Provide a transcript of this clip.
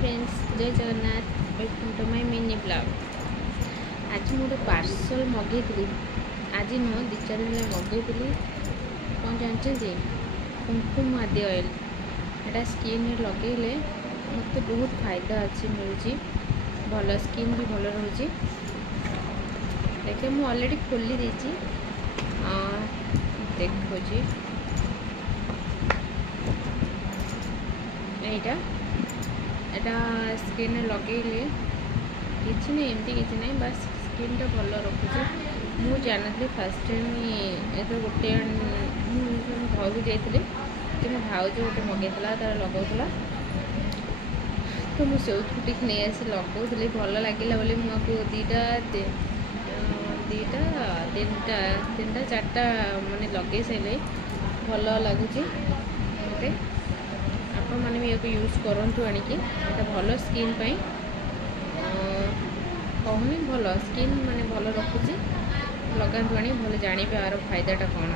Friends जय Jagannath welcome to my mini blog. आज मोटे पार्सल मगेली आज नुह 2-4 दिन मगेली कौन जानते कुमकुम आदि ऑयल एटा स्किन लगे मत बहुत फायदा अच्छी मिलूँ भल स्किन भी भल रोचे। देखिए मुझे ऑलरेडी खोली देखी यहाँ स्किन लगेले किसी नहीं एमती किसी नहीं बस स्किन टा भल रखुचे। मुझे जानती फास्ट टाइम ये गोटे भाव को जाइए मो भाज गोटे मगेला तार लगाला तो मुझे ठीक नहीं आसी लगौली भल लगे बोली मुझे दीटा 3टा 4टा माने लगे सारे भल लगुच मत आप मैंने भी ये यूज करूँ आणिकी भल स्किन कहूनी भल स्किन माने भल रखुची लगातु आनी भल जानिबे यार फायदाटा कौन।